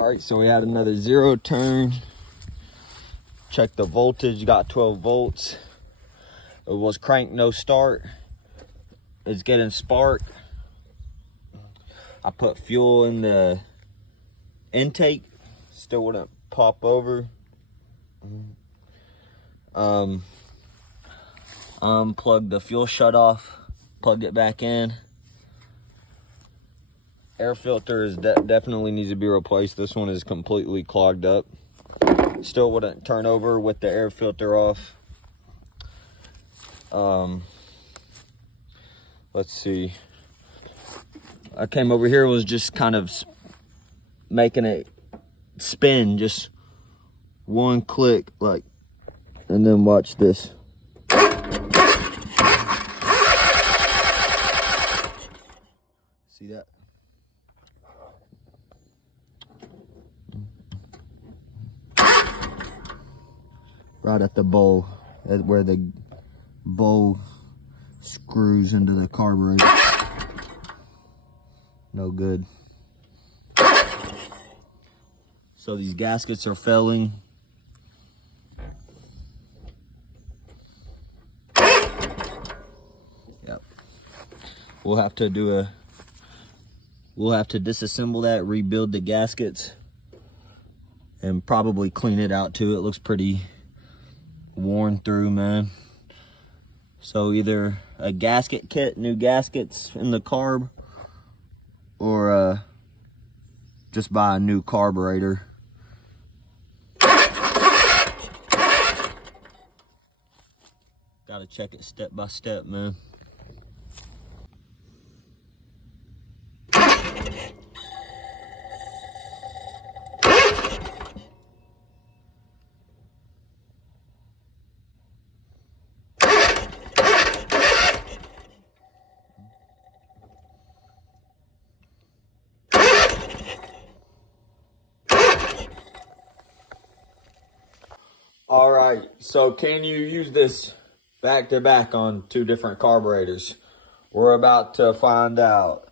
All right, so we had another 0 turn. Check the voltage, got 12 volts. It was crank, no start. It's getting spark. I put fuel in the intake, still wouldn't pop over. Unplugged the fuel shut off, plugged it back in. Air filter is definitely needs to be replaced. This one is completely clogged up. Still wouldn't turn over with the air filter off. Let's see. I came over here, was just kind of making it spin, just one click, like, and then watch this. See that? Right at the bowl, where the bowl screws into the carburetor. No good. So these gaskets are failing. Yep. We'll have to disassemble that, rebuild the gaskets, and probably clean it out too. It looks pretty worn through, man. So either a gasket kit, new gaskets in the carb, or just buy a new carburetor. Gotta check it step by step, man. All right, so can you use this back to back on 2 different carburetors? We're about to find out.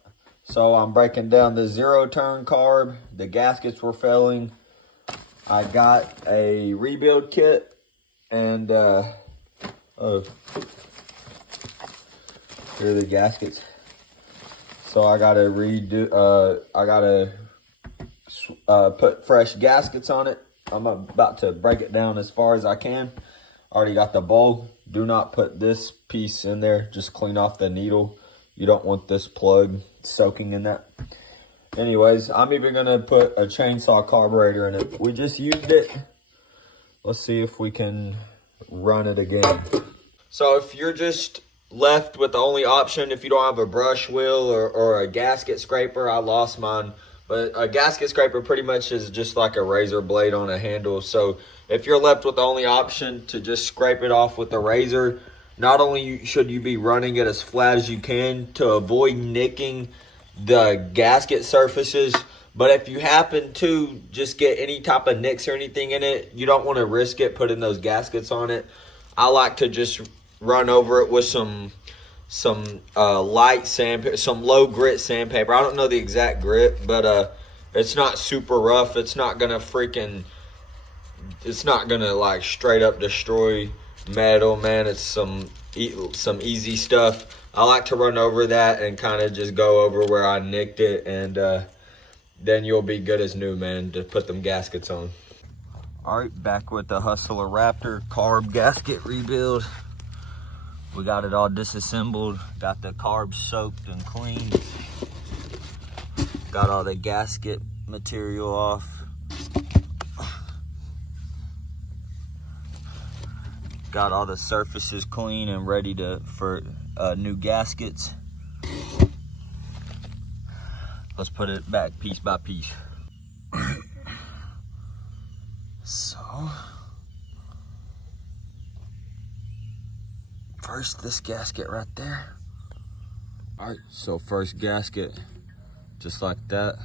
So I'm breaking down the 0 turn carb. The gaskets were failing. I got a rebuild kit, and here are the gaskets. So I gotta redo. I gotta put fresh gaskets on it. I'm about to break it down as far as I can. Already got the bowl. Do not put this piece in there. Just clean off the needle. You don't want this plug soaking in that. Anyways, I'm even gonna put a chainsaw carburetor in it. We just used it. Let's see if we can run it again. So if you're just left with the only option, if you don't have a brush wheel or a gasket scraper, I lost mine. But a gasket scraper pretty much is just like a razor blade on a handle. So if you're left with the only option to just scrape it off with a razor, not only should you be running it as flat as you can to avoid nicking the gasket surfaces, but if you happen to just get any type of nicks or anything in it, you don't want to risk it putting those gaskets on it. I like to just run over it with some light sandpaper, some low grit sandpaper. I don't know the exact grit, but it's not super rough. It's not gonna like straight up destroy metal, man. It's some easy stuff. I like to run over that and kind of just go over where I nicked it, and then you'll be good as new, man, to put them gaskets on. All right, back with the Hustler Raptor carb gasket rebuild. We got it all disassembled, got the carbs soaked and cleaned, got all the gasket material off, got all the surfaces clean and ready for new gaskets. Let's put it back piece by piece. So first, this gasket right there. All right, so first gasket, just like that.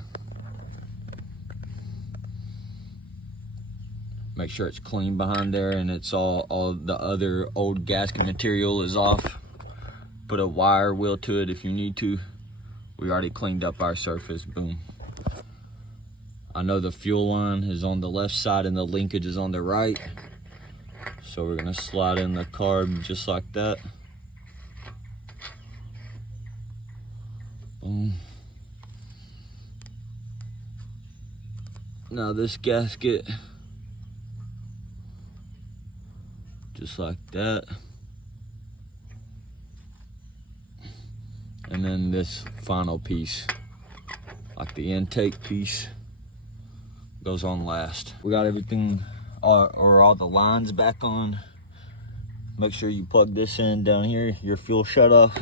Make sure it's clean behind there and it's all the other old gasket material is off. Put a wire wheel to it if you need to. We already cleaned up our surface, boom. I know the fuel line is on the left side and the linkage is on the right. So we're gonna slide in the carb just like that. Boom. Now this gasket, just like that. And then this final piece, like the intake piece, goes on last. We got everything, or all the lines back on. Make sure you plug this in down here, your fuel shut off.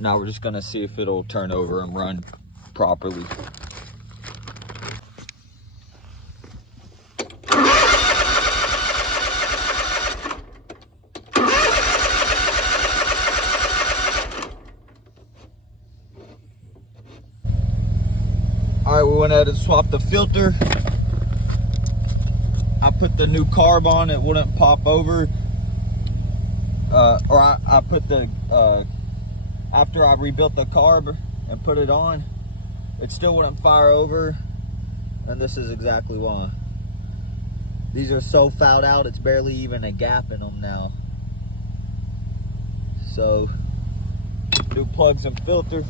Now we're just gonna see if it'll turn over and run properly. All right, we went ahead and swapped the filter. I put the new carb on, it wouldn't pop over. I put the, after I rebuilt the carb and put it on, it still wouldn't fire over. And this is exactly why. These are so fouled out, it's barely even a gap in them now. So, new plugs and filter.